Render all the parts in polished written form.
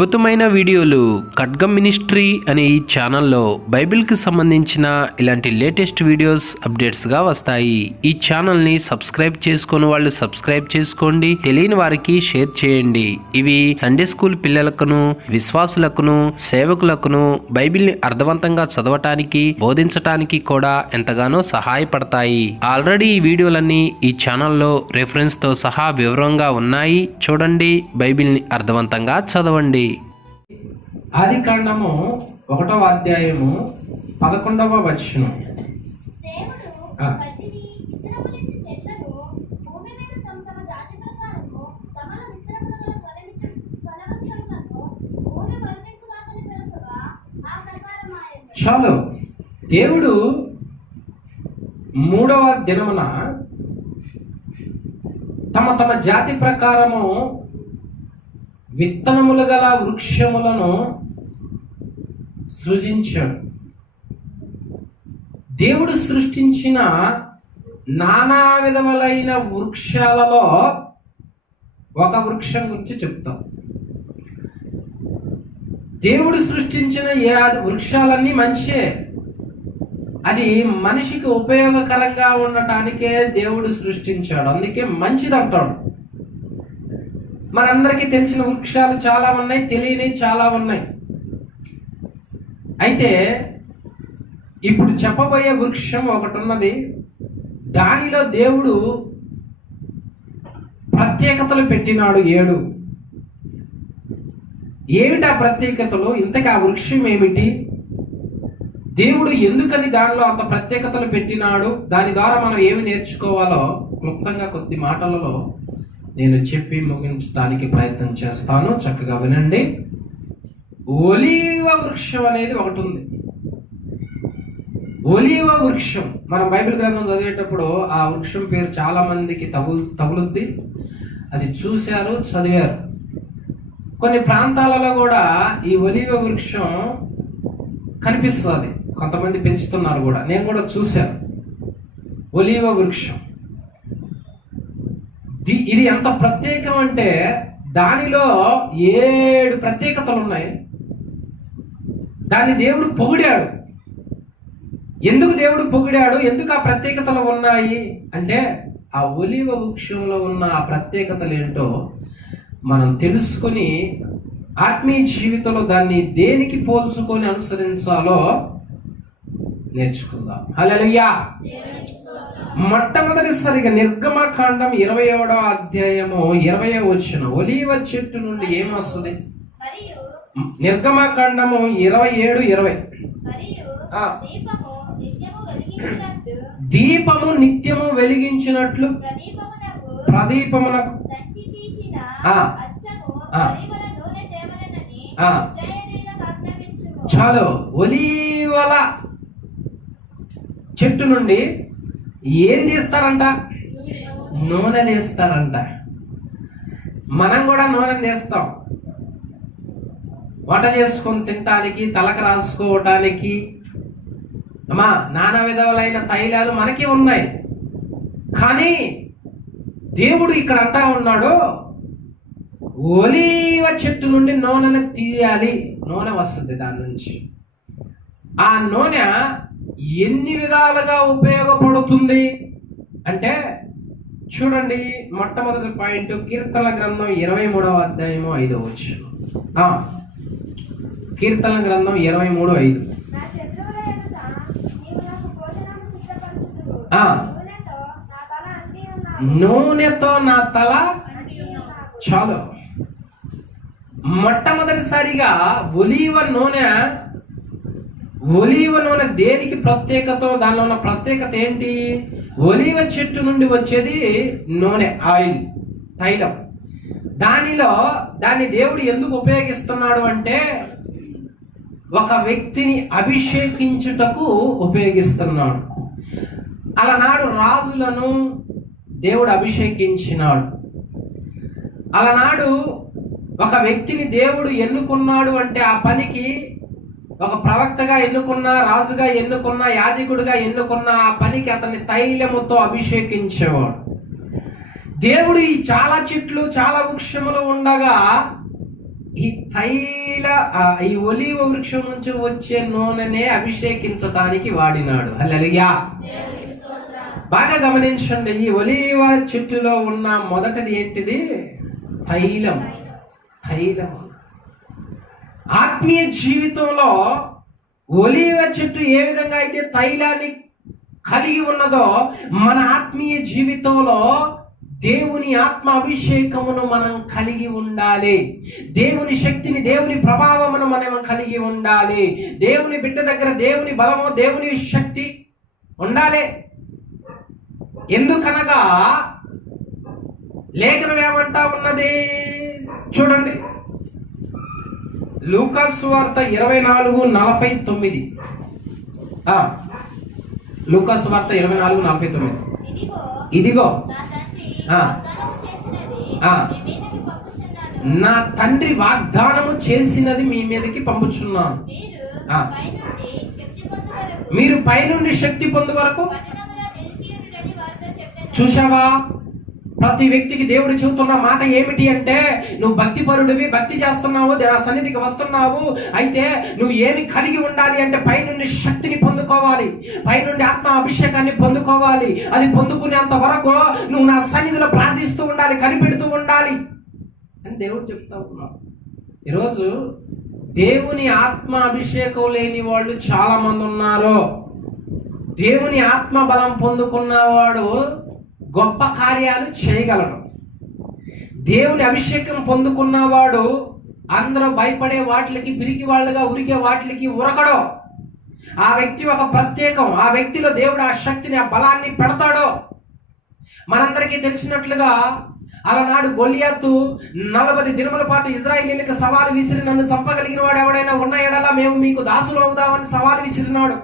అద్భుతమైన వీడియోలు ఖడ్గం మినిస్ట్రీ అనే ఈ ఛానల్లో బైబిల్కి సంబంధించిన ఇలాంటి లేటెస్ట్ వీడియోస్ అప్డేట్స్గా వస్తాయి. ఈ ఛానల్ని సబ్స్క్రైబ్ చేసుకుని వాళ్ళు సబ్స్క్రైబ్ చేసుకోండి, తెలియని వారికి షేర్ చేయండి. ఇవి సండే స్కూల్ పిల్లలకును, విశ్వాసులకును, సేవకులకును బైబిల్ని అర్థవంతంగా చదవటానికి, బోధించటానికి కూడా ఎంతగానో సహాయపడతాయి. ఆల్రెడీ ఈ వీడియోలన్నీ ఈ ఛానల్లో రెఫరెన్స్తో సహా వివరంగా ఉన్నాయి. చూడండి, బైబిల్ని అర్థవంతంగా చదవండి. ఆదికాండము 1వ అధ్యాయము 11వ వచనం. చాలు, దేవుడు 3వ దినమున తమ జాతి ప్రకారము విత్తనములు గల వృక్షములను సృజించాడు. దేవుడు సృష్టించిన నానా విధములైన వృక్షాలలో ఒక వృక్షం గురించి చెప్తాం. దేవుడు సృష్టించిన వృక్షాలన్నీ మంచే, అది మనిషికి ఉపయోగకరంగా ఉండటానికే దేవుడు సృష్టించాడు, అందుకే మంచిదంటాడు. మనందరికీ తెలిసిన వృక్షాలు చాలా ఉన్నాయి, తెలియనివి చాలా ఉన్నాయి. అయితే ఇప్పుడు చెప్పబోయే వృక్షం ఒకటి ఉన్నది. దానిలో దేవుడు ప్రత్యేకతలు పెట్టినాడు 7. ఏమిటి ఆ ప్రత్యేకతలు? ఇంతకీ ఆ వృక్షం ఏమిటి? దేవుడు ఎందుకని దానిలో అంత ప్రత్యేకతలు పెట్టినాడు? దాని ద్వారా మనం ఏమి నేర్చుకోవాలో క్లుప్తంగా కొద్ది మాటలలో నేను చెప్పి ముగించడానికి ప్రయత్నం చేస్తాను. చక్కగా వినండి. ఒలీవ వృక్షం అనేది ఒకటి ఉంది. ఒలీవ వృక్షం మనం బైబిల్ గ్రంథం చదివేటప్పుడు ఆ వృక్షం పేరు చాలా మందికి తగులుద్ది. అది చూశారు, చదివారు. కొన్ని ప్రాంతాలలో కూడా ఈ ఒలీవ వృక్షం కనిపిస్తుంది, కొంతమంది పెంచుతున్నారు కూడా. నేను కూడా చూశాను ఒలీవ వృక్షం. ఇది ఎంత ప్రత్యేకం అంటే దానిలో 7 ప్రత్యేకతలు ఉన్నాయి. దాన్ని దేవుడు పొగిడాడు. ఎందుకు దేవుడు పొగిడాడు? ఎందుకు ఆ ప్రత్యేకతలు ఉన్నాయి అంటే ఆ ఒలీవ వృక్షంలో ఉన్న ఆ ప్రత్యేకతలు ఏంటో మనం తెలుసుకొని ఆత్మీయ జీవితంలో దాన్ని దేనికి పోల్చుకొని అనుసరించాలో నేర్చుకుందాం. హల్లెలూయా. మొట్టమొదటిసారిగా నిర్గమకాండం 27వ అధ్యాయము 20వ వచనం. ఒలీవ చెట్టు నుండి ఏమొస్తుంది? నిర్గమకాండము 27:20. దీపము నిత్యము వెలిగించినట్లు ప్రదీపమునకు చాలు. ఒలీవల చెట్టు నుండి ఏం తీస్తారంట? నూనె తీస్తారంట. మనం కూడా నూనె తీస్తాం, వంట చేసుకొని తినటానికి, తలకు రాసుకోవటానికి, నానా విధములైన తైలాలు మనకి ఉన్నాయి. కానీ దేవుడు ఇక్కడ అంటా ఉన్నాడు, ఒలీవ చెట్టు నుండి నూనెను తీయాలి. నూనె వస్తుంది దాని నుంచి. ఆ నూనె ఎన్ని విధాలుగా ఉపయోగపడుతుంది అంటే చూడండి. మొట్టమొదటి పాయింట్ కీర్తన గ్రంథం 23వ అధ్యాయము 5వ వచనం. కీర్తన గ్రంథం 23:5. నూనెతో నా తల. చాలు. మొట్టమొదటిసారిగా ఒలీవ నూనె దేనికి ప్రత్యేకత? దానిలో ఉన్న ప్రత్యేకత ఏంటి? ఒలీవ చెట్టు నుండి వచ్చేది నూనె, ఆయిల్, తైలం. దాన్ని దేవుడు ఎందుకు ఉపయోగిస్తున్నాడు అంటే ఒక వ్యక్తిని అభిషేకించుటకు ఉపయోగిస్తున్నాడు. అలనాడు రాజులను దేవుడు అభిషేకించినాడు. అలనాడు ఒక వ్యక్తిని దేవుడు ఎన్నుకున్నాడు అంటే ఆ పనికి ఒక ప్రవక్తగా ఎన్నుకున్నా, రాజుగా ఎన్నుకున్నా, యాజకుడిగా ఎన్నుకున్నా ఆ పనికి అతన్ని తైలముతో దేవుడు ఈ చాలా చెట్లు చాలా వృక్షములు ఉండగా ఈ ఒలీవ వృక్షం నుంచి వచ్చే నూనెనే అభిషేకించటానికి వాడినాడు. హల్లెలూయా. బాగా గమనించండి, ఈ ఒలీవ చెట్టులో ఉన్న మొదటిది ఏంటిది? తైలం. తైలం. ఆత్మీయ జీవితంలో ఒలీవ చెట్టు ఏ విధంగా అయితే తైలాన్ని కలిగి ఉన్నదో, మన ఆత్మీయ జీవితంలో దేవుని ఆత్మ అభిషేకమును మనం కలిగి ఉండాలి. దేవుని శక్తిని, దేవుని ప్రభావమును మనం కలిగి ఉండాలి. దేవుని బిడ్డ దగ్గర దేవుని బలము, దేవుని శక్తి ఉండాలి. ఎందుకనగా లేఖనం ఏమంటా ఉన్నది చూడండి, లూకా సువార్త 24:49. లూకా సువార్త 24:49. ఇదిగో నా తండ్రి వాగ్దానము చేసినది మీ మీదకి పంపుచున్నాను. మీరు పైనుండి శక్తి పొందు వరకు. చూసావా, ప్రతి వ్యక్తికి దేవుడు చెబుతున్న మాట ఏమిటి అంటే, నువ్వు భక్తి పరుడివి, భక్తి చేస్తున్నావు, సన్నిధికి వస్తున్నావు, అయితే నువ్వు ఏమి కలిగి ఉండాలి అంటే పైనుండి శక్తిని పొందుకోవాలి, పైనుండి ఆత్మ అభిషేకాన్ని పొందుకోవాలి. అది పొందుకునేంత వరకు నువ్వు నా సన్నిధిలో ప్రార్థిస్తూ ఉండాలి, కనిపెడుతూ ఉండాలి అని దేవుడు చెప్తా ఉన్నాడు. ఈరోజు దేవుని ఆత్మ అభిషేకం లేని వాళ్ళు చాలా మంది ఉన్నారు. దేవుని ఆత్మ బలం పొందుకున్నవాడు గొప్ప కార్యాలు చేయగలడు. దేవుని అభిషేకం పొందుకున్నవాడు అందరూ భయపడే వాటికి, పిరికి వాళ్ళుగా ఉరికే వాటికి ఉరకడు. ఆ వ్యక్తి ఒక ప్రత్యేకం. ఆ వ్యక్తిలో దేవుడు ఆ శక్తిని, ఆ బలాన్ని పెడతాడు. మనందరికీ తెలిసినట్లుగా అలనాడు గొలియాతు 40 దినముల పాటు ఇశ్రాయేలీయులకు సవాలు విసిరి, నన్ను చంపగలిగిన వాడు ఎవడైనా ఉన్న ఎడలా మేము మీకు దాసులు అవుదామని సవాలు విసిరినాడు.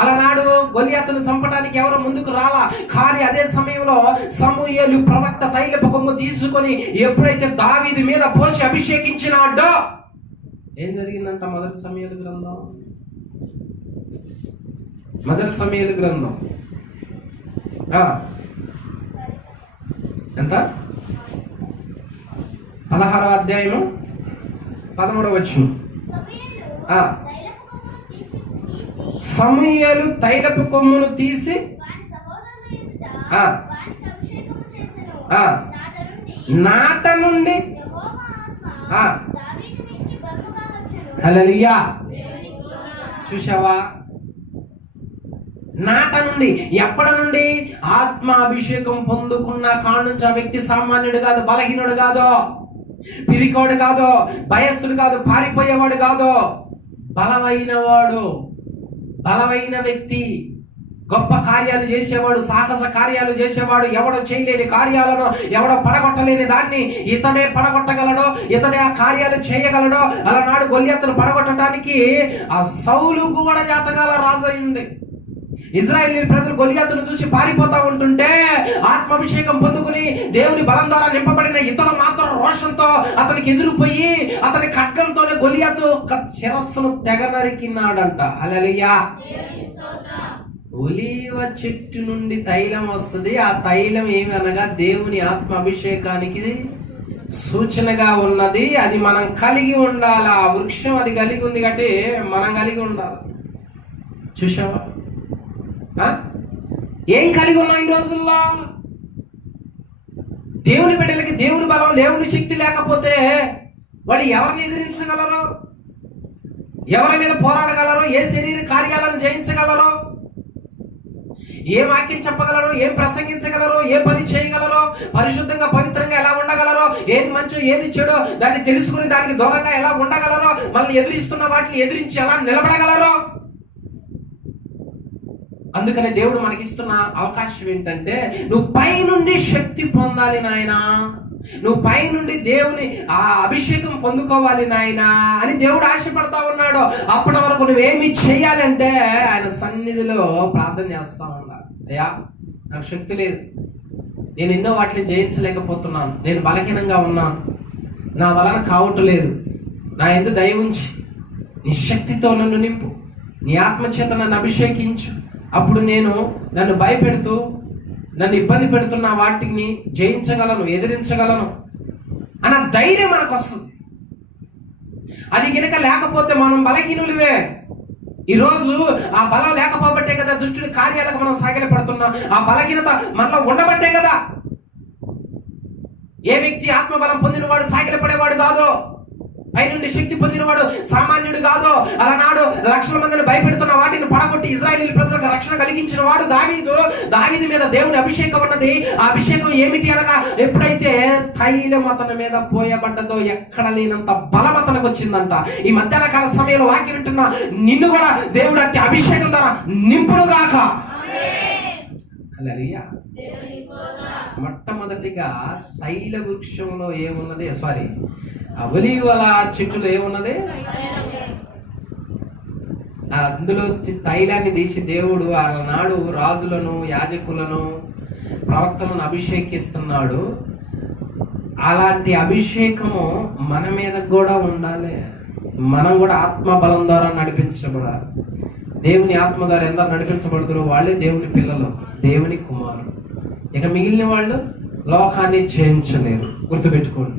అలనాడు గొలియాతును చంపడానికి ఎవరు ముందుకు రాలా. కానీ అదే సమయంలో సమూయేలు ప్రవక్త తైలపు కొమ్ము తీసుకొని ఎప్పుడైతే దావీదు మీద పోసి అభిషేకించినాడో ఏం జరిగిందంట? మొదటి సమూయేలు గ్రంథం ఎంత? 16వ అధ్యాయము 13వ వచనం. సమూయేలు తైలపు కొమ్మును తీసి నాట నుండి. హల్లెలూయా. చూసావా, నాట నుండి. ఎప్పటి నుండి? ఆత్మాభిషేకం పొందుకున్న కాడ నుంచి ఆ వ్యక్తి సామాన్యుడు కాదు, బలహీనుడు కాదు, పిరికోడు కాదు, భయస్థుడు కాదు, పారిపోయేవాడు కాదు, బలమైన వాడు, బలమైన వ్యక్తి, గొప్ప కార్యాలు చేసేవాడు, సాహస కార్యాలు చేసేవాడు. ఎవడో చేయలేని కార్యాలను, ఎవడో పడగొట్టలేని దాన్ని ఇతడే పడగొట్టగలడో, ఇతడే ఆ కార్యాలు చేయగలడో. అలనాడు గొలియాతును పడగొట్టడానికి ఆ సౌలు కూడా జాతకాల రాజు అయింది. ఇశ్రాయేలీ ప్రజలు గొలియాతును చూసి పారిపోతా ఉంటుంటే ఆత్మాభిషేకం పొందుకుని దేవుని బలం ద్వారా నింపబడిన ఇతను మాత్రం రోషంతో అతనికి ఎదురుపోయి అతని ఖడ్గంతోనే గొలియాతు శిరస్సును తెగ నరికినాడంట. హల్లెలూయా. ఒలీవ చెట్టు నుండి తైలం వస్తుంది. ఆ తైలం ఏమి అనగా దేవుని ఆత్మ అభిషేకానికి సూచనగా ఉన్నది. అది మనం కలిగి ఉండాలి. ఆ వృక్షం అది కలిగి ఉంది కాబట్టి మనం కలిగి ఉండాలి. చూసావా, ఏం కలిగి ఉన్నాం ఈ రోజుల్లో? దేవుని బిడ్డలకి దేవుని బలం, దేవుని శక్తి లేకపోతే వాళ్ళు ఎవరిని ఎదిరించగలరు? ఎవరి మీద పోరాడగలరు? ఏ శరీర కార్యాలను జయించగలరు? ఏ వాక్యం చెప్పగలరు? ఏం ప్రసంగించగలరు? ఏ పని చేయగలరు? పరిశుద్ధంగా, పవిత్రంగా ఎలా ఉండగలరు? ఏది మంచో ఏది చెడో దాన్ని తెలుసుకుని దానికి దూరంగా ఎలా ఉండగలరు? మనల్ని ఎదిరిస్తున్న వాటిని ఎదిరించి ఎలా నిలబడగలరు? అందుకనే దేవుడు మనకిస్తున్న అవకాశం ఏంటంటే, నువ్వు పైనుండి శక్తి పొందాలి నాయనా, నువ్వు పైనుండి దేవుని ఆ అభిషేకం పొందుకోవాలి నాయనా అని దేవుడు ఆశపడతా ఉన్నాడు. అప్పటి వరకు నువ్వేమి చేయాలంటే ఆయన సన్నిధిలో ప్రార్థన చేస్తా ఉండాలి. అయ్యా, నాకు శక్తి లేదు, నేను ఎన్నో వాటిని జయించలేకపోతున్నాను, నేను బలహీనంగా ఉన్నాను, నా వలన కావట్లేదు, నా యందు దయ ఉంచి నీ శక్తితో నన్ను నింపు, నీ ఆత్మచేత నన్ను అభిషేకించు. అప్పుడు నన్ను భయపెడుతూ నన్ను ఇబ్బంది పెడుతున్న వాటిని జయించగలను, ఎదిరించగలను అన్న ధైర్యం మనకు వస్తుంది. అది గనుక లేకపోతే మనం బలహీనులవే. ఈరోజు ఆ బలం లేకపోబట్టే కదా దుష్టుడి కార్యాలకు మనం సాగిలపడుతున్నాం. ఆ బలహీనత మనలో ఉండబట్టే కదా. ఏ వ్యక్తి ఆత్మబలం పొందినవాడు సాగిలపడేవాడు కాదు, పైనుండి శక్తి పొందినవాడు సామాన్యుడు కాదు. అలనాడు లక్షల మందిని భయపెడుతున్న వాటిని పడగొట్టి ఇజ్రాయేలు ప్రజలకు రక్షణ కలిగించిన వాడు దావీదు. దావీదు మీద దేవుని అభిషేకం ఉన్నది. ఆ అభిషేకం ఏమిటి అనగా, ఎప్పుడైతే తైలం అతని మీద పోయబడ్డదో ఎక్కడ లేనంత బలం అతనికి వచ్చిందంట. ఈ మధ్యాహ్న కాల సమయంలో వాక్యం వింటున్నా నిన్ను కూడా దేవుడు అంటే అభిషేకం ద్వారా నింపునుగాక. హల్లెలూయా. మొట్టమొదటిగా తైల వృక్షంలో ఏమున్నది, ఒలీవల చెట్టులో ఏమున్నది, అందులో తైలాన్ని తీసి దేవుడు ఆనాడు రాజులను, యాజకులను, ప్రవక్తలను అభిషేకిస్తున్నాడు. అలాంటి అభిషేకము మన మీద కూడా ఉండాలి. మనం కూడా ఆత్మ బలం ద్వారా నడిపించబడాలి. దేవుని ఆత్మ ద్వారా ఎంత నడిపించబడుతారో వాళ్ళే దేవుని పిల్లలు, దేవుని కుమారులు. ఇక మిగిలిన వాళ్ళు లోకాన్ని జయించలేరు. గుర్తుపెట్టుకోండి.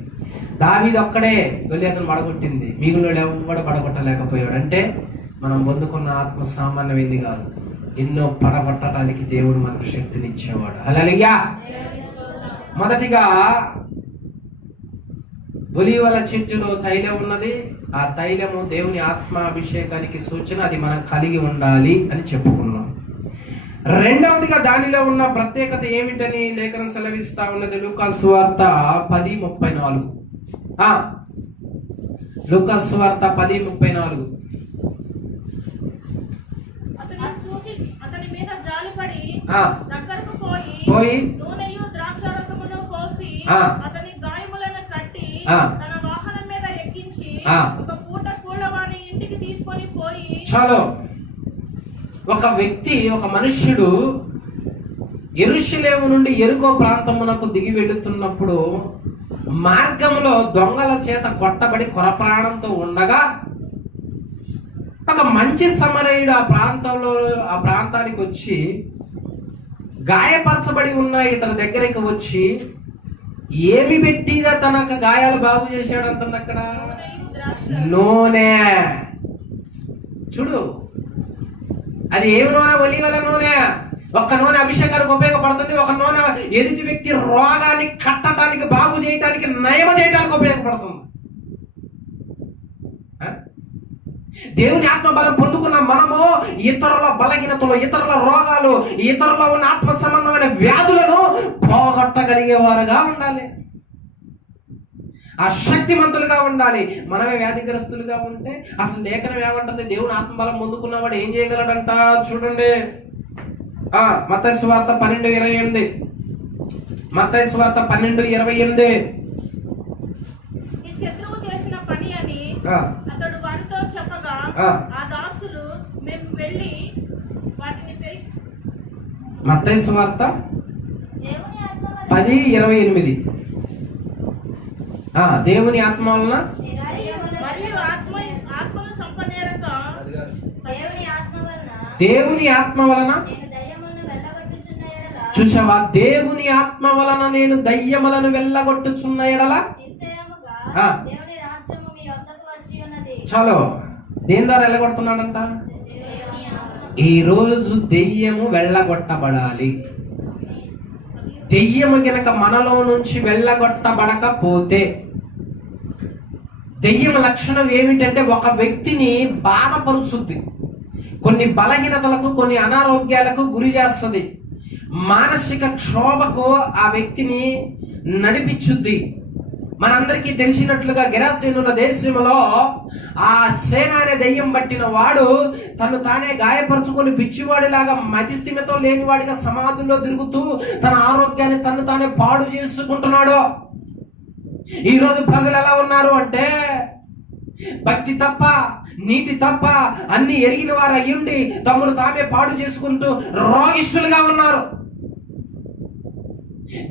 దావీదు ఒక్కడే గొల్లియాతును పడగొట్టింది, మిగిలిన ఎవడు పడగొట్టలేకపోయాడు. అంటే మనం పొందుకున్న ఆత్మ సామాన్యమైంది కాదు. ఎన్నో పడగొట్టడానికి దేవుడు మనకు శక్తిని ఇచ్చేవాడు. హల్లెలూయా. మొదటిగా ఒలీవల చెట్టులో తైలం ఉన్నది. ఆ తైలము దేవుని ఆత్మ అభిషేకానికి సూచన. అది మనం కలిగి ఉండాలి అని చెప్పుకున్నాం. రెండవదిగా దానిలో ఉన్న ప్రత్యేకత ఏమిటని లేఖనం సెలవిస్తా ఉన్నది. లూకాసు సువార్త 10:34. లూకాసు సువార్త 10:34. పోయి నూనెయు ద్రాక్షారసమును పోసి అతని గాయములను కట్టి తన వాహనం మీద ఎక్కించి ఒక పూట కూలవాని ఇంటికి తీసుకొని పోయి. చాలు. ఒక వ్యక్తి, ఒక మనుష్యుడు యెరూషలేము నుండి యెరికో ప్రాంతమునకు దిగి వెళుతున్నప్పుడు మార్గంలో దొంగల చేత కొట్టబడి కొరప్రాణంతో ఉండగా ఒక మంచి సమరయుడు ఆ ప్రాంతానికి వచ్చి గాయపరచబడి ఉన్న ఇతని దగ్గరికి వచ్చి ఏమి పెట్టిదా తనకు గాయాలు బాగు చేశాడు అంటుంది అక్కడ. నూనె. చూడు, అది ఏమి నూనె? ఒలీవల నూనె. ఒక్క నూనె అభిషేకానికి ఉపయోగపడుతుంది, ఒక నూనె ఎదుటి వ్యక్తి రోగాన్ని కట్టడానికి, బాగు చేయడానికి, నయం చేయడానికి ఉపయోగపడుతుంది. దేవుని ఆత్మబలం పొందుకున్న మనము ఇతరుల బలహీనతలు, ఇతరుల రోగాలు, ఇతరుల ఉన్న ఆత్మ సంబంధమైన వ్యాధులను పోగొట్టగలిగేవారుగా ఉండాలి. శక్తిమంతులుగా ఉండాలి. మనమే వ్యాధిగ్రస్తులుగా ఉంటే అసలు లేఖనం ఏమంటుంది? దేవుని ఆత్మబలం పొందుకున్నవాడు ఏం చేయగలడంట? చూడండి, మత్తయి సువార్త 12:28. మత్తయి సువార్త 12:28. శత్రువు చేసిన పని అని అతడు వారితో చెప్పగా ఆ దాసులు మేము వెళ్ళి వాటిని మత్తయి సువార్త 10:28. దేవుని ఆత్మ వలన దేవుని ఆత్మ వలన చూసావా? దేవుని ఆత్మ వలన నేను దయ్యములను వెళ్ళగొట్టుచున్న ఎడల. చాలు. దేని ద్వారా వెళ్ళగొడుతున్నాడంట? ఈ రోజు దెయ్యము వెళ్ళగొట్టబడాలి. దెయ్యము గనక మనలో నుంచి వెళ్ళగొట్టబడకపోతే, దెయ్యం లక్షణం ఏమిటంటే ఒక వ్యక్తిని బాధపరుచుద్ది, కొన్ని బలహీనతలకు, కొన్ని అనారోగ్యాలకు గురి చేస్తుంది, మానసిక క్షోభకు ఆ వ్యక్తిని నడిపించుద్ది. మనందరికీ తెలిసినట్లుగా గెరాసేనుల దేశంలో ఆ సేన అనే దెయ్యం పట్టిన వాడు తను తానే గాయపరుచుకొని పిచ్చివాడిలాగా, మతిస్థిమితో లేనివాడిగా సమాధుల్లో తిరుగుతూ తన ఆరోగ్యాన్ని తను తానే పాడు చేసుకుంటున్నాడు. ఈరోజు ప్రజలు ఎలా ఉన్నారు అంటే, భక్తి తప్ప, నీతి తప్ప అన్ని ఎరిగిన వారు అయ్యుండి తమ్ముడు తామే పాడు చేసుకుంటూ రోగిష్ఠులుగా ఉన్నారు.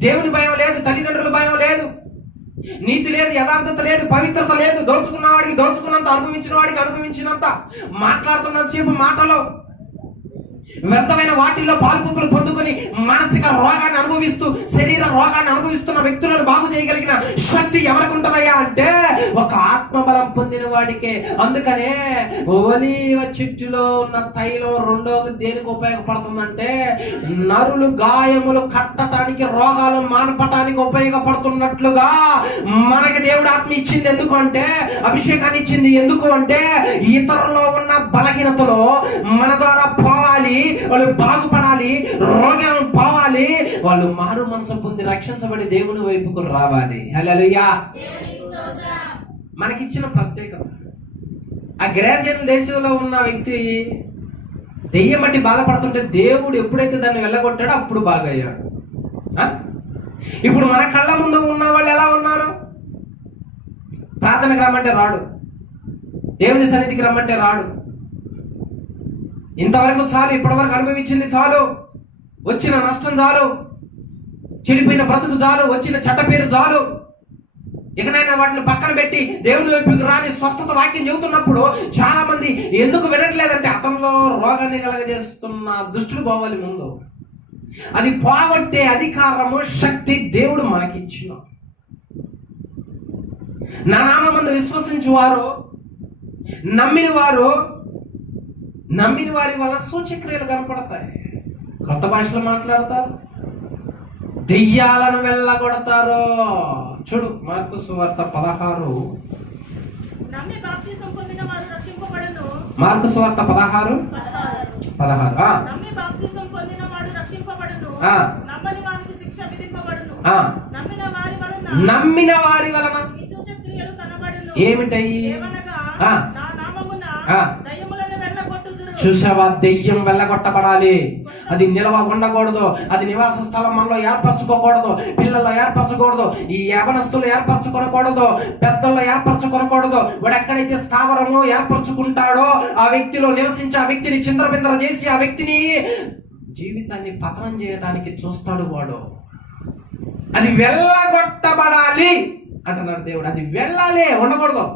దేవుని భయం లేదు, తల్లిదండ్రుల భయం లేదు, నీతి లేదు, యథార్థత లేదు, పవిత్రత లేదు. దోచుకున్న వాడికి దోచుకున్నంత, అనుభవించిన వాడికి అనుభవించినంత, మాట్లాడుతున్నంతసేపు మాటలో వ్యర్థమైన వాటిల్లో పాల్పుకులు పొందుకొని మానసిక రోగాన్ని అనుభవిస్తూ శరీర రోగాన్ని అనుభవిస్తున్న వ్యక్తులను బాగు చేయగలిగిన శక్తి ఎవరికి ఉంటుందయ్యా అంటే ఒక ఆత్మబలం పొందిన వాడికే. అందుకనే ఒలీవ చెట్టులో ఉన్న తైలం రెండోది దేనికి ఉపయోగపడుతుందంటే నరులు గాయములు కట్టడానికి రోగాలు మానపటానికి ఉపయోగపడుతున్నట్లుగా మనకి దేవుడు ఆత్మ ఇచ్చింది. ఎందుకు అంటే అభిషేకాన్ని ఇచ్చింది. ఎందుకు అంటే ఇతరులో ఉన్న బలహీనతలో మన ద్వారా పోవాలి, వాళ్ళు బాగుపడాలి, రోగం పోవాలి, వాళ్ళు మారు మనసు పొంది రక్షించబడి దేవుని వైపుకు రావాలి. హల్లెలూయా. మనకిచ్చిన ప్రత్యేకత. ఆ గ్రాజియన్ దేశంలో ఉన్న వ్యక్తి దెయ్యం బట్టి బాధపడుతుంటే దేవుడు ఎప్పుడైతే దాన్ని వెళ్ళగొట్టాడో అప్పుడు బాగా అయ్యాడు. ఇప్పుడు మన కళ్ళ ముందు ఉన్న వాళ్ళు ఎలా ఉన్నారు? ప్రార్థనకు రమ్మంటే రాడు, దేవుని సన్నిధికి రమ్మంటే రాడు. ఇంతవరకు చాలు, ఇప్పటివరకు అనుభవించింది చాలు, వచ్చిన నష్టం చాలు, చెడిపోయిన బ్రతుకు చాలు, వచ్చిన చెడ్డ పేరు చాలు, ఇకనైనా వాటిని పక్కన పెట్టి దేవుని వైపుకి రాని స్వస్థత వాక్యం చెబుతున్నప్పుడు చాలా మంది ఎందుకు వినట్లేదంటే అతనిలో రోగాన్ని కలగజేస్తున్న దుష్టులు పోవాలి ముందు. అది పోగొట్టే అధికారము శక్తి దేవుడు మనకిచ్చిన. నా నామమందు విశ్వసించు వారు, నమ్మిన వారి వల్ల సూచక్రియలు కనపడతాయి. కొత్త భాషలో మాట్లాడతారు, దెయ్యాలను వెళ్ళగొడతారు. చూడు మార్కు సువార్త 16. మార్కు సువార్త 16. నమ్మిన వారి వలన ఏమిటయి? చూసావా, దెయ్యం వెళ్ళగొట్టబడాలి. అది నిలవ ఉండకూడదు, అది నివాస స్థలం మనలో ఏర్పరచుకోకూడదు, పిల్లల్లో ఏర్పరచకూడదు, ఈ యవనస్తులు ఏర్పరచుకోకూడదు, పెద్దల్లో ఏర్పరచుకోకూడదు. వాడు ఎక్కడైతే స్థావరము ఏర్పరచుకుంటాడో ఆ వ్యక్తిలో నివసించి ఆ వ్యక్తిని చిందరబిందర చేసి ఆ వ్యక్తిని జీవితాన్ని పతనం చేయడానికి చూస్తాడు వాడు. అది వెళ్ళగొట్టబడాలి అంటున్నాడు దేవుడు. అది వెళ్ళాలి, ఉండకూడదు.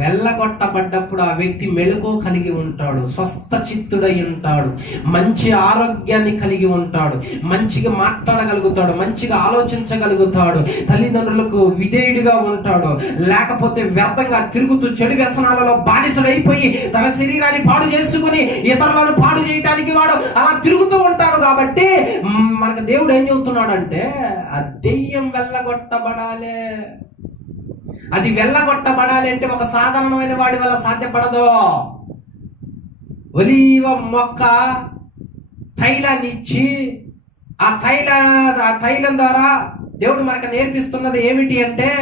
వెళ్ళగొట్టబడ్డప్పుడు ఆ వ్యక్తి మెళుకు కలిగి ఉంటాడు, స్వస్థ చిత్తుడై ఉంటాడు, మంచి ఆరోగ్యాన్ని కలిగి ఉంటాడు, మంచిగా మాట్లాడగలుగుతాడు, మంచిగా ఆలోచించగలుగుతాడు, తల్లిదండ్రులకు విధేయుడిగా ఉంటాడు. లేకపోతే వ్యర్థంగా తిరుగుతూ చెడు వ్యసనాలలో బానిసడైపోయి తన శరీరాన్ని పాడు చేసుకుని ఇతరులను పాడు చేయడానికి వాడు అలా తిరుగుతూ ఉంటాడు. కాబట్టి మనకు దేవుడు ఏం చెబుతున్నాడంటే ఆ దెయ్యం వెళ్ళగొట్టబడాలి. అది వెళ్ళగొట్టబడాలి అంటే ఒక సాధారణమైన వాడి వల్ల సాధ్యపడదు. ఒలీవ మొక్క తైలాన్ని ఇచ్చి ఆ తైలం ద్వారా దేవుడు మనకు నేర్పిస్తున్నది ఏమిటి అంటే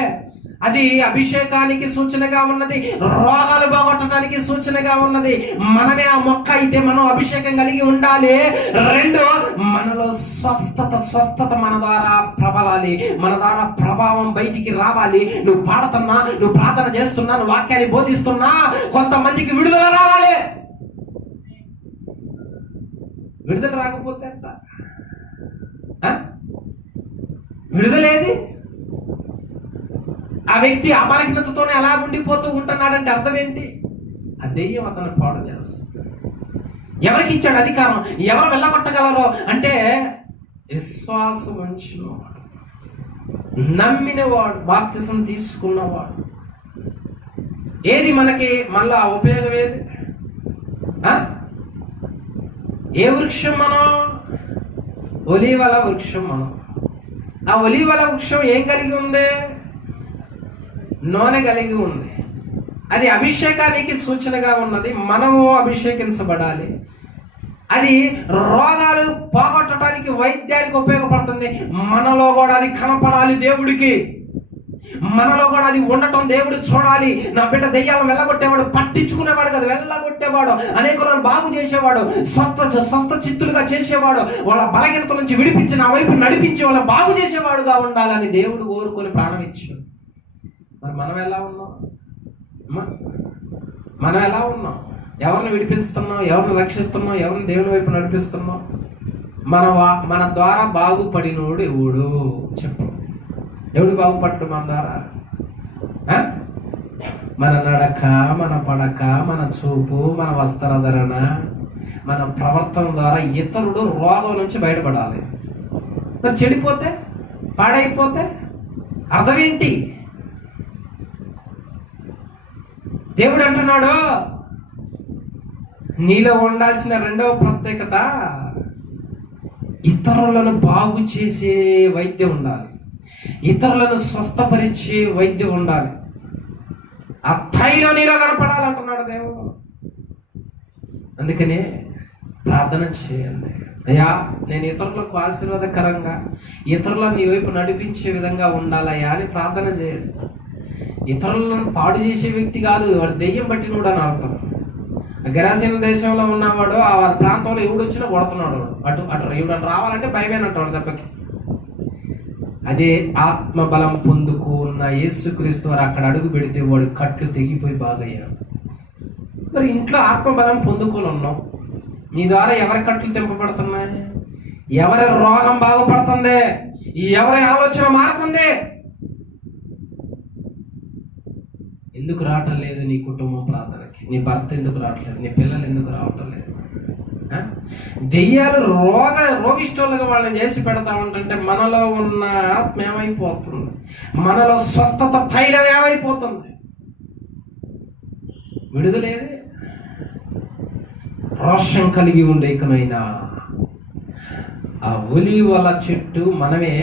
అది అభిషేకానికి సూచనగా ఉన్నది, రోగాలు బాగొట్టడానికి సూచనగా ఉన్నది. మనమే ఆ మొక్క అయితే మనం అభిషేకం కలిగి ఉండాలి. 2, మనలో స్వస్థత మన ద్వారా ప్రబలాలి, మన ద్వారా ప్రభావం బయటికి రావాలి. నువ్వు పాడుతున్నా, నువ్వు ప్రార్థన చేస్తున్నా, నువ్వు వాక్యాన్ని బోధిస్తున్నా, కొంతమందికి విడుదల రావాలి. విడుదల రాకపోతే ఎంత? విడుదలేది? ఆ వ్యక్తి అబలహీనతతోనే అలా ఉండిపోతూ ఉంటున్నాడంటే అర్థం ఏంటి? ఆ దెయ్యం అతను పాడు చేస్తుంది. ఎవరికి ఇచ్చాడు అధికారం? ఎవరు వెళ్ళగొట్టగలరో అంటే విశ్వాసం ఉంచినవాడు, నమ్మినవాడు, బాప్తిసం తీసుకున్నవాడు. ఏది మనకి మళ్ళా ఉపయోగం? ఏది? ఏ వృక్షం? మనం ఒలీవల వృక్షం. మనం ఆ ఒలీవల వృక్షం ఏం కలిగి ఉంది? నూనె కలిగి ఉంది. అది అభిషేకానికి సూచనగా ఉన్నది. మనము అభిషేకించబడాలి. అది రోగాలు పోగొట్టడానికి, వైద్యానికి ఉపయోగపడుతుంది. మనలో కూడా అది కనపడాలి దేవుడికి. మనలో కూడా అది ఉండటం దేవుడు చూడాలి. నా బిడ్డ దెయ్యాలను వెళ్ళగొట్టేవాడు, పట్టించుకునేవాడు కదా, వెళ్ళగొట్టేవాడు, అనేకులను బాగు చేసేవాడు, స్వస్థ చిత్తులుగా చేసేవాడు, వాళ్ళ బలహీనత నుంచి విడిపించి నా వైపు నడిపించి వాళ్ళ బాగు చేసేవాడుగా ఉండాలని దేవుడు కోరుకొని ప్రాణం ఇచ్చాడు. మరి మనం ఎలా ఉన్నాం? మనం ఎలా ఉన్నాం? ఎవరిని విడిపిస్తున్నాం? ఎవరిని రక్షిస్తున్నాం? ఎవరిని దేవుని వైపు నడిపిస్తున్నాం? మన ద్వారా బాగుపడినోడు ఎవడు? చెప్పు. ఎవడు బాగుపడ్డు మన ద్వారా? మన నడక, మన పడక, మన చూపు, మన వస్త్రధరణ, మన ప్రవర్తన ద్వారా ఇతరుడు రోగం నుంచి బయటపడాలి. మరి చెడిపోతే, పాడైపోతే అర్థం ఏంటి? దేవుడు అంటున్నాడు, నీలో ఉండాల్సిన రెండవ ప్రత్యేకత ఇతరులను బాగు చేసే వైద్యం ఉండాలి, ఇతరులను స్వస్థపరిచే వైద్యం ఉండాలి. ఆ తైలం నీలో కనపడాలంటున్నాడు దేవుడు. అందుకనే ప్రార్థన చేయండి, అయ్యా నేను ఇతరులకు ఆశీర్వాదకరంగా, ఇతరులను నీ వైపు నడిపించే విధంగా ఉండాలయ్యా అని ప్రార్థన చేయండి. ఇతరులను పాడు చేసే వ్యక్తి కాదు, వాడు దెయ్యం పట్టినోడు అని అర్థం. గెరాసీన దేశంలో ఉన్నవాడు ఆ ప్రాంతంలో ఎవడు వచ్చినా కొడుతున్నాడు, అటు ఎవడని రావాలంటే భయమేనంటాడు దెబ్బకి. అదే ఆత్మబలం పొందుకున్న యేసుక్రీస్తు వారు అక్కడ అడుగు పెడితే వాడు కట్లు తెగిపోయి బాగయ్యాడు. మరి ఇంట్లో ఆత్మబలం పొందుకొని ఉన్నాం, నీ ద్వారా ఎవరి కట్లు తెంపబడుతున్నాయి? ఎవరి రోగం బాగుపడుతుంది? ఎవరి ఆలోచన మారుతుంది? ఎందుకు రావటం లేదు నీ కుటుంబం ప్రార్థనకి? నీ భర్త ఎందుకు రావట్లేదు? నీ పిల్లలు ఎందుకు రావటం లేదు? దెయ్యాలు రోగిష్ఠులుగా వాళ్ళని చేసి పెడతా ఉంటుంటే మనలో ఉన్న ఆత్మ ఏమైపోతుంది? మనలో స్వస్థత తైలం ఏమైపోతుంది? విడుదలేదే. రోషం కలిగి ఉండే ఇకనైనా ఆ ఒలీవల చెట్టు మనమే,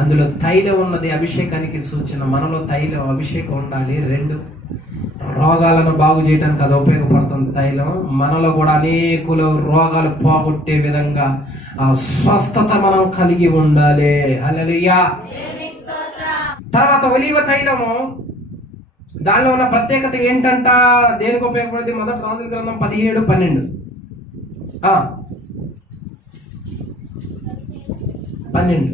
అందులో తైలం ఉన్నది, అభిషేకానికి సూచన. మనలో తైలం, అభిషేకం ఉండాలి. 2, రోగాలను బాగు చేయడానికి అది ఉపయోగపడుతుంది తైలం. మనలో కూడా అనేకుల రోగాలు పోగొట్టే విధంగా ఆ స్వస్థత మనం కలిగి ఉండాలి. హల్లెలూయా. తర్వాత ఒలీవ తైలము, దానిలో ఉన్న ప్రత్యేకత ఏంటంట? దేనికి ఉపయోగపడుతుంది? మొదటి రాజుల గ్రంథం 17:12. 12.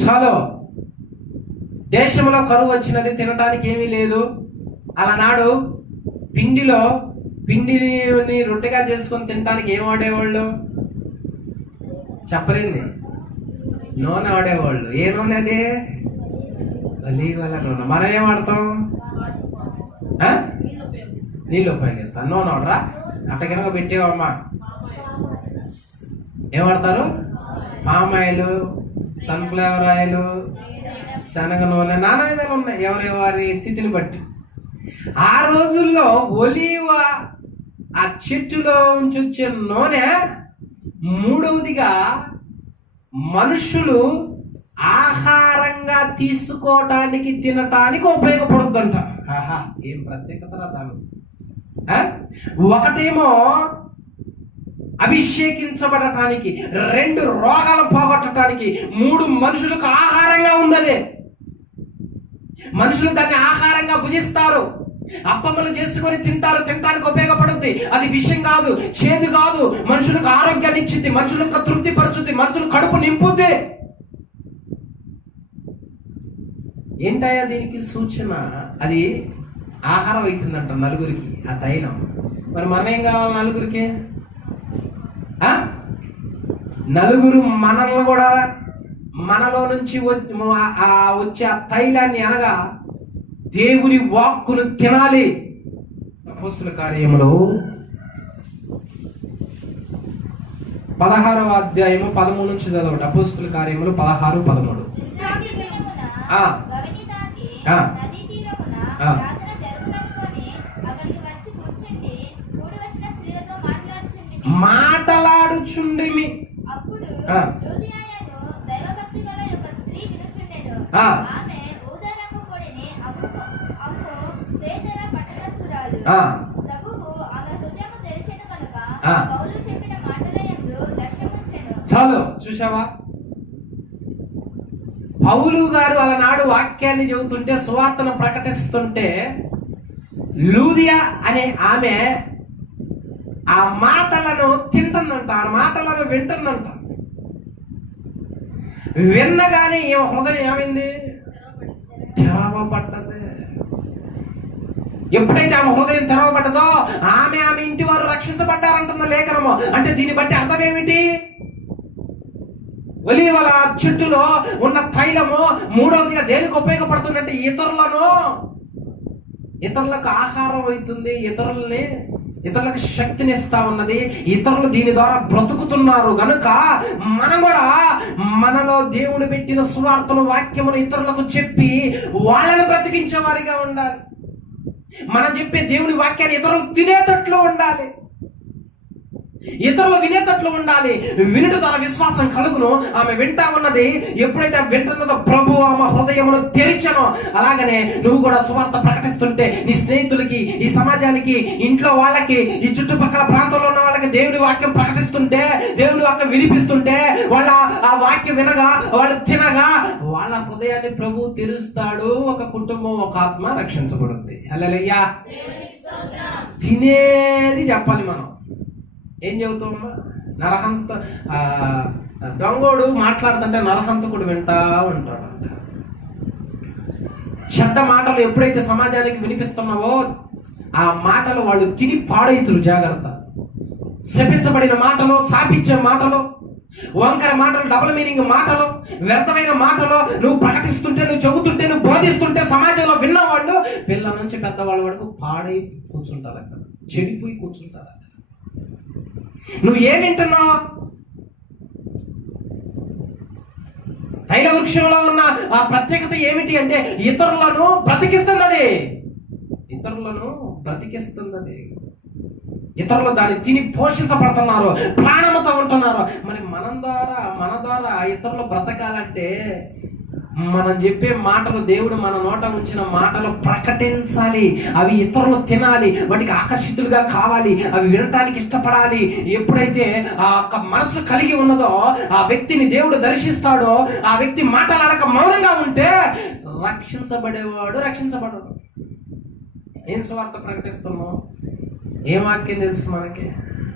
చాలు, దేశంలో కరువు వచ్చినది, తినడానికి ఏమీ లేదు. అలానాడు పిండిని రొట్టెగా చేసుకొని తినడానికి ఏం వాడేవాళ్ళు? చెప్పలేదు, నూనె వాడేవాళ్ళు. ఏ నూనె అది? ఒలీవల నూనె. మనం ఏం వాడతాం? నీళ్ళు ఉపయోగిస్తాం. నూనె వాడరా? అట్టగినక పెట్టేవమ్మా. ఏం వాడతారు? పామ్ ఆయిల్, సన్ఫ్లవర్ ఆయిల్, శనగ నూనె, నానా విధాలు ఉన్నాయి, ఎవరి స్థితిని బట్టి. ఆ రోజుల్లో ఒలీవ ఆ చెట్టులో నుంచి వచ్చే నూనె మూడవదిగా మనుషులు ఆహారంగా తీసుకోవటానికి, తినటానికి ఉపయోగపడుతుందంట. ఆహా, ఏం ప్రత్యేకత దాని. ఒకటేమో అభిషేకించబడటానికి, 2 రోగాలు పోగొట్టడానికి, 3 మనుషులకు ఆహారంగా ఉన్నదే. మనుషులు దాన్ని ఆహారంగా భుజిస్తారు, అప్పమ్మలు చేసుకొని తింటారు, తినడానికి ఉపయోగపడుద్ది. అది విషయం కాదు, చేదు కాదు, మనుషులకు ఆరోగ్యాన్ని ఇచ్చింది, మనుషులకు తృప్తి పరుచుద్ది, మనుషులు కడుపు నింపుద్ది. ఏంటయ్యా దీనికి సూచన? అది ఆహారం అవుతుందంట నలుగురికి ఆ తైలం. మరి మనం ఏం కావాలి నలుగురికి? నలుగురు మనల్ని కూడా, మనలో నుంచి వచ్చే ఆ తైలాన్ని, అనగా దేవుని వాక్కును తినాలి. అపోస్తుల కార్యములు 16వ అధ్యాయము 13 నుంచి చదవండి. అపోస్తుల కార్యములు 16:13. మాటలాడుచుండిమి. చాలు, చూసావా? పౌలు గారు అలనాడు వాక్యాన్ని చెబుతుంటే, సువార్తను ప్రకటిస్తుంటే, లూదియా అనే ఆమె ఆ మాటలను తింటుందంట, ఆ మాటలను వింటుందంట. విన్నగానే ఏ హృదయం ఏమైంది? తెరవబడ్డది. ఎప్పుడైతే ఆమె హృదయం తెరవబడ్డదో ఆమె ఇంటి వారు రక్షించబడ్డారంటుందో లేఖనము. అంటే దీన్ని బట్టి అర్థం ఏమిటి? ఒలీవల చెట్టులో ఉన్న తైలము మూడవదిగా దేనికి ఉపయోగపడుతుందంటే ఇతరులకు ఆహారం అవుతుంది, ఇతరులకు శక్తిని ఇస్తా ఉన్నది. ఇతరులు దీని ద్వారా బ్రతుకుతున్నారు గనుక మనం కూడా మనలో దేవుడు పెట్టిన సువార్తను, వాక్యమును ఇతరులకు చెప్పి వాళ్ళని బ్రతికించే వారిగా ఉండాలి. మనం చెప్పే దేవుని వాక్యాన్ని ఇతరులు తినేటట్లు ఉండాలి, ఇతరులు వినేటట్లు ఉండాలి. వినుట ద్వారా విశ్వాసం కలుగును. ఆమె వింటా ఉన్నది. ఎప్పుడైతే వింటున్నదో ప్రభు ఆమె హృదయమును తెరిచెనో, అలాగనే నువ్వు కూడా సువార్త ప్రకటిస్తుంటే నీ స్నేహితులకి, ఈ సమాజానికి, ఇంట్లో వాళ్ళకి, ఈ చుట్టుపక్కల ప్రాంతంలో ఉన్న వాళ్ళకి దేవుని వాక్యం ప్రకటిస్తుంటే, దేవుని వాక్యం వినిపిస్తుంటే, వాళ్ళ ఆ వాక్యం వినగా, వాళ్ళు తినగా వాళ్ళ హృదయాన్ని ప్రభు తెరుస్తాడు. ఒక కుటుంబం, ఒక ఆత్మ రక్షించబడుద్ది. హల్లెలూయా. తినేది చెప్పాలి. మనం ఏం చెబుతామా? నరహంత దొంగోడు మాట్లాడుతుంటే నరహంతకుడు వింటా ఉంటాడంట. చెడ్డ మాటలు ఎప్పుడైతే సమాజానికి వినిపిస్తున్నావో ఆ మాటలు వాళ్ళు తిని పాడైతురు. జాగ్రత్త. శపించబడిన మాటలు, శాపించే మాటలు, వంకర మాటలు, డబుల్ మీనింగ్ మాటలు, వ్యర్థమైన మాటలు నువ్వు ప్రకటిస్తుంటే, నువ్వు చెబుతుంటే, నువ్వు బోధిస్తుంటే సమాజంలో విన్నవాళ్ళు పిల్లల నుంచి పెద్దవాళ్ళ వరకు పాడై కూర్చుంటారు, అక్కడ చెడిపోయి కూర్చుంటారు. నువ్వు ఏం వింటున్నావు? తైల వృక్షంలో ఉన్న ఆ ప్రత్యేకత ఏమిటి అంటే ఇతరులను బ్రతికిస్తుంది. ఇతరులు దాన్ని తిని పోషించబడుతున్నారు, ప్రాణముతో ఉంటున్నారు. మరి మన ద్వారా ఇతరులు బ్రతకాలంటే మనం చెప్పే మాటలు, దేవుడు మన నోట ఉంచిన మాటలు ప్రకటించాలి. అవి ఇతరులు తినాలి, వాటికి ఆకర్షితులుగా కావాలి, అవి వినటానికి ఇష్టపడాలి. ఎప్పుడైతే ఆ మనసు కలిగి ఉన్నదో ఆ వ్యక్తిని దేవుడు దర్శిస్తాడో, ఆ వ్యక్తి మాటలాడక మౌనంగా ఉంటే రక్షించబడేవాడు రక్షించబడడు. ఏం సువార్త ప్రకటిస్తున్నావు? ఏం వాక్యం తెలుసు మనకి?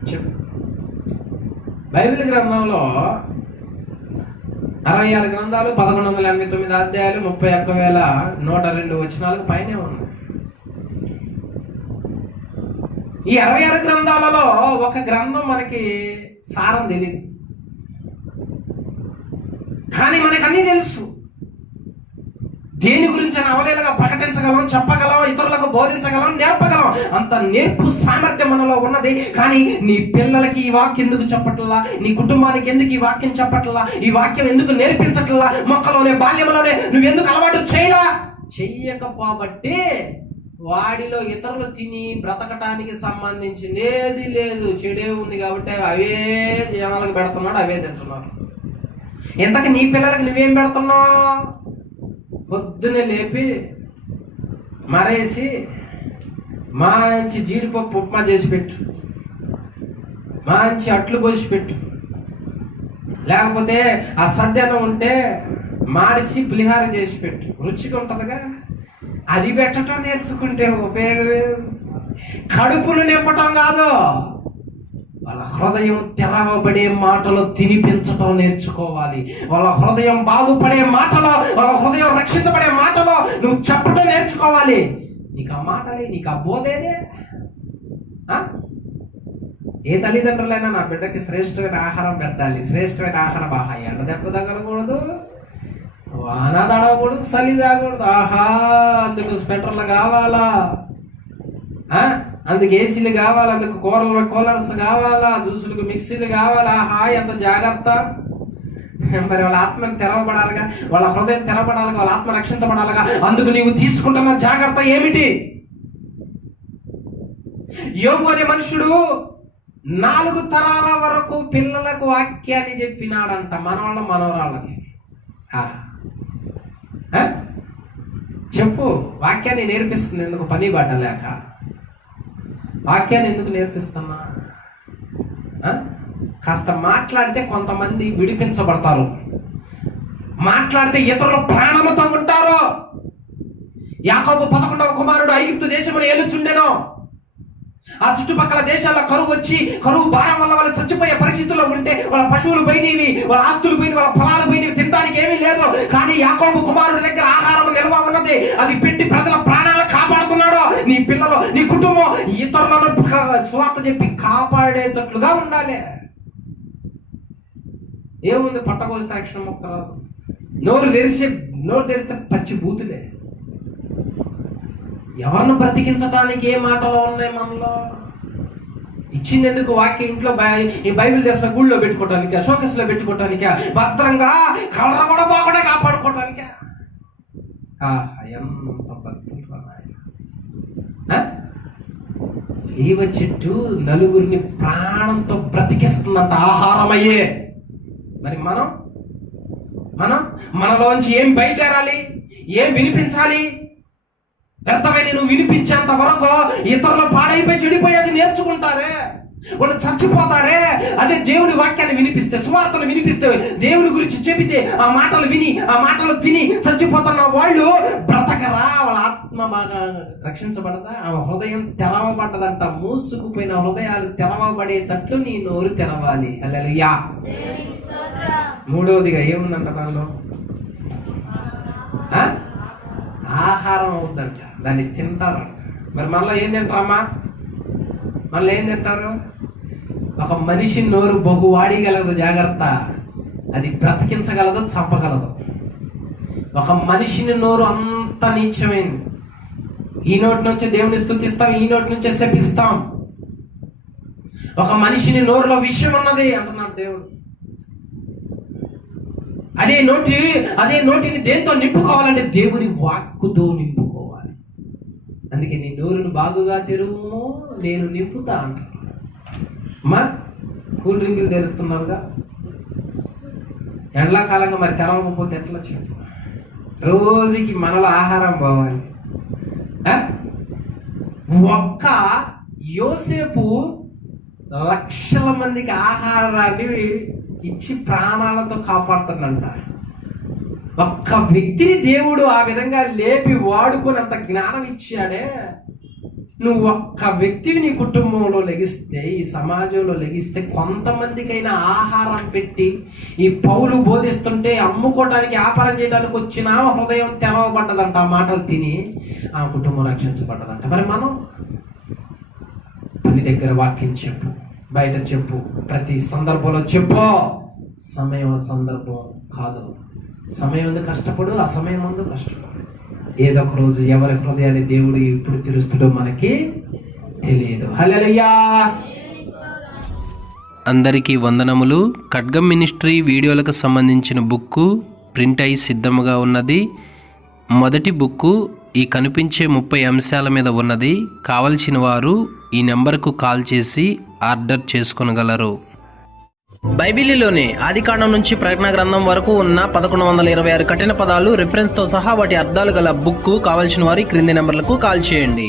చెప్పు. బైబిల్ గ్రంథంలో 66 గ్రంథాలు, 1189 అధ్యాయాలు, 31,102 వచనాలకు పైనే ఉంది. ఈ 66 గ్రంథాలలో ఒక గ్రంథం మనకి సారం తెలియదు, కానీ మనకు అన్నీ తెలుసు. దేని గురించి అవలేలుగా ప్రకటించగలం, చెప్పగలం, ఇతరులకు బోధించగలం, నేర్పగలం. అంత నేర్పు సామర్థ్యం మనలో ఉన్నది. కానీ నీ పిల్లలకి ఈ వాక్యం ఎందుకు చెప్పట్లా? నీ కుటుంబానికి ఎందుకు ఈ వాక్యం చెప్పట్లా? ఈ వాక్యం ఎందుకు నేర్పించట్లా? మొక్కలోనే, బాల్యంలోనే నువ్వు ఎందుకు అలవాటు చెయ్యకపోబట్టి వాడిలో ఇతరులు తిని బ్రతకటానికి సంబంధించింది ఏది లేదు, చెడే ఉంది కాబట్టి అవే జనాలకు పెడుతున్నాడు, అవే తింటున్నాడు. ఇంతకు నీ పిల్లలకి నువ్వేం పెడుతున్నావు? పొద్దునే లేపి మరేసి మంచి జీడిపప్పు ఉప్మా చేసి పెట్టు, మంచి అట్లు పోసి పెట్టు, లేకపోతే ఆ సద్యనం ఉంటే మాడిసి పులిహార చేసి పెట్టు, రుచిగా ఉంటుందిగా. అది పెట్టడం నేర్చుకుంటే ఉపయోగమే. కడుపును నింపటం కాదు, వాళ్ళ హృదయం తెరవబడే మాటలు తినిపించటం నేర్చుకోవాలి. వాళ్ళ హృదయం బాగుపడే మాటలో, వాళ్ళ హృదయం రక్షించబడే మాటలో నువ్వు చెప్పటం నేర్చుకోవాలి. నీకు ఆ మాటలే, నీకు ఆ బోధేనే. ఏ తల్లిదండ్రులైనా నా బిడ్డకి శ్రేష్టమైన ఆహారం పెట్టాలి. శ్రేష్టమైన ఆహారం ఆహా, ఎండ దెబ్బ తగలకూడదు, వాన తడవకూడదు, చలి తాగకూడదు. ఆహా, అందుకు స్వెటర్లు కావాలా, అందుకు ఏసీలు కావాలి, అందుకు కూలర్స్ కావాలా, జ్యూసులకు మిక్సీలు కావాలా. ఆహా, ఎంత జాగ్రత్త. మరి వాళ్ళ ఆత్మని తెరవబడాలిగా, వాళ్ళ హృదయం తెరవబడాలిగా, వాళ్ళ ఆత్మ రక్షించబడాలిగా. అందుకు నీవు తీసుకుంటున్న జాగ్రత్త ఏమిటి? యోబు అనే మనుషుడు 4 తరాల వరకు పిల్లలకు వాక్యాన్ని చెప్పినాడంట, మనవాళ్ళ మనవరాళ్ళకి. చెప్పు. వాక్యాన్ని నేర్పిస్తుంది ఎందుకు? పని బాట లేక. వాక్యాన్ని ఎందుకు నేర్పిస్తున్నా? కాస్త మాట్లాడితే కొంతమంది విడిపించబడతారు, మాట్లాడితే ఇతరులు ప్రాణముతో ఉంటారు. యాకోబు 11వ కుమారుడు ఐగుప్తు దేశమును ఏలుచుండెను. ఆ చుట్టుపక్కల దేశాల్లో కరువు వచ్చి, కరువు భారం వల్ల వాళ్ళు చచ్చిపోయే పరిస్థితుల్లో ఉంటే, వాళ్ళ పశువులు పోయినవి, వాళ్ళ ఆస్తులు పోయినవి, వాళ్ళ పొలాలు పోయినవి, తినడానికి ఏమీ లేదు. కానీ యాకోబు కుమారుడి దగ్గర ఆహారం నిల్వ ఉన్నది. అది పెట్టి ప్రజల ప్రాణాలు కాపాడుతున్నాడు. నీ పిల్లలు, నీ కుటుంబం ఇతరులను సువార్త చెప్పి కాపాడేటట్లుగా ఉండాలి. ఏముంది, పట్టకోస్తే యాక్షన్ ముక్క రాదు. నోరు తెరిస్తే పచ్చి బూతులే. ఎవరిని బ్రతికించడానికి ఏ మాటలు ఉన్నాయి మనలో? ఇచ్చిందెందుకు? వాక్యం ఇంట్లో ఈ బైబిల్ తెసిన గుళ్ళో పెట్టుకోవటానికా, షోకేస్లో పెట్టుకోవటానికా, భద్రంగా కలర కూడా బాగుండే కాపాడుకోవటానికా? ఎంత భక్తులు లీవ చెట్టు నలుగురిని ప్రాణంతో బ్రతికిస్తున్నంత ఆహారమయ్యే. మరి మనలోంచి ఏం బయలుదేరాలి, ఏం వినిపించాలి? వ్యర్థమైన నువ్వు వినిపించేంత వరకు ఇతరులు పాడైపోయి చెడిపోయేది నేర్చుకుంటారే, వాళ్ళు చచ్చిపోతారే. అదే దేవుడి వాక్యాన్ని వినిపిస్తే, సువార్తను వినిపిస్తే, దేవుడి గురించి చెబితే, ఆ మాటలు విని ఆ మాటలు తిని చచ్చిపోతున్న వాళ్ళు బ్రతకరా? వాళ్ళ ఆత్మ బాగా రక్షించబడదా? ఆ హృదయం తెరవబడ్డదంట. మూసుకుపోయిన హృదయాలు తెరవబడేటట్లు నీ నోరు తెరవాలి. హల్లెలూయా. మూడవదిగా ఏముందంట దానిలో? ఆహారం అవుద్దంట. దాన్ని తింటారంట. మరి మళ్ళీ ఏం తింటారమ్మా? మళ్ళీ ఏం తింటారు? ఒక మనిషి నోరు బహు వాడిగలదు, జాగ్రత్త. అది బ్రతికించగలదు, చంపగలదు. ఒక మనిషిని నోరు అంత నీచమైంది. ఈ నోటి నుంచి దేవుని స్తుతిస్తాం, ఈ నోటి నుంచే శపిస్తాం. ఒక మనిషిని నోరులో విషయం ఉన్నది అంటున్నాడు దేవుడు. అదే నోటిని దేంతో నింపుకోవాలంటే దేవుని వాక్కుతో నింపుకోవాలి. అందుకే నీ నోరును బాగుగా తెరువు, నేను నింపుతా అంటాను. అమ్మా, కూల్ డ్రింకులు తెరుస్తున్నారుగా, ఎండాకాలంగా మరి తెరవకపోతే ఎట్లా చెప్పు? రోజుకి మనలో ఆహారం పోవాలి. ఒక్క యోసేపు లక్షల మందికి ఆహారాన్ని ఇచ్చి ప్రాణాలతో కాపాడుతానంట. ఒక్క వ్యక్తిని దేవుడు ఆ విధంగా లేపి వాడుకున్నంత జ్ఞానం ఇచ్చాడే. నువ్వు ఒక్క వ్యక్తిని నీ కుటుంబంలో లెగిస్తే, ఈ సమాజంలో లెగిస్తే, కొంతమందికైనా ఆహారం పెట్టి, ఈ పౌలు బోధిస్తుంటే అమ్ముకోవడానికి, వ్యాపారం చేయడానికి వచ్చిన హృదయం తెరవబడ్డదంట. ఆ మాటలు తిని ఆ కుటుంబం రక్షించబడ్డదంట. మరి మనం పని దగ్గర వాక్యం చెప్పు, బయట చెప్పు, ప్రతి సందర్భంలో చెప్పు. సమయం సందర్భం కాదు. సమయం ముందు కష్టపడు, ఆ సమయం ముందు కష్టపడు. ఏదో ఒక రోజు ఎవరి హృదయాన్ని దేవుడు ఇప్పుడు తెలుస్తాడో మనకి తెలియదు. హల్లెలూయా. అందరికీ వందనములు. ఖడ్గం మినిస్ట్రీ వీడియోలకు సంబంధించిన బుక్కు ప్రింట్ అయి సిద్ధముగా ఉన్నది. మొదటి బుక్కు ఈ కనిపించే 30 అంశాల మీద ఉన్నది. కావలసిన వారు ఈ నెంబర్కు కాల్ చేసి ఆర్డర్ చేసుకొనగలరు. బైబిలులోని ఆదికాండం నుంచి ప్రకటన గ్రంథం వరకు ఉన్న 1126 కఠిన పదాలు రిఫరెన్స్తో సహా వాటి అర్థాలు గల బుక్కు కావలసిన వారి క్రింది నెంబర్లకు కాల్ చేయండి.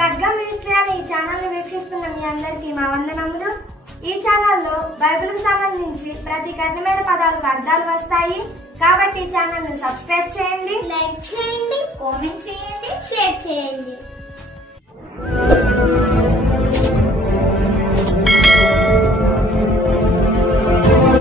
ఖడ్గం మినిస్ట్రీ అనే ఈ ఛానల్ ని వీక్షిస్తున్న మీ అందరికీ మా వందనములు. ఈ ఛానల్లో బైబిల్ కు సంబంధించి ప్రతి కఠినమైన పదాలకు అర్థాలు వస్తాయి. కాబట్టి ఈ ఛానల్ ను సబ్స్క్రైబ్ చేయండి, లైక్ చేయండి, కామెంట్ చేయండి, షేర్ చేయండి.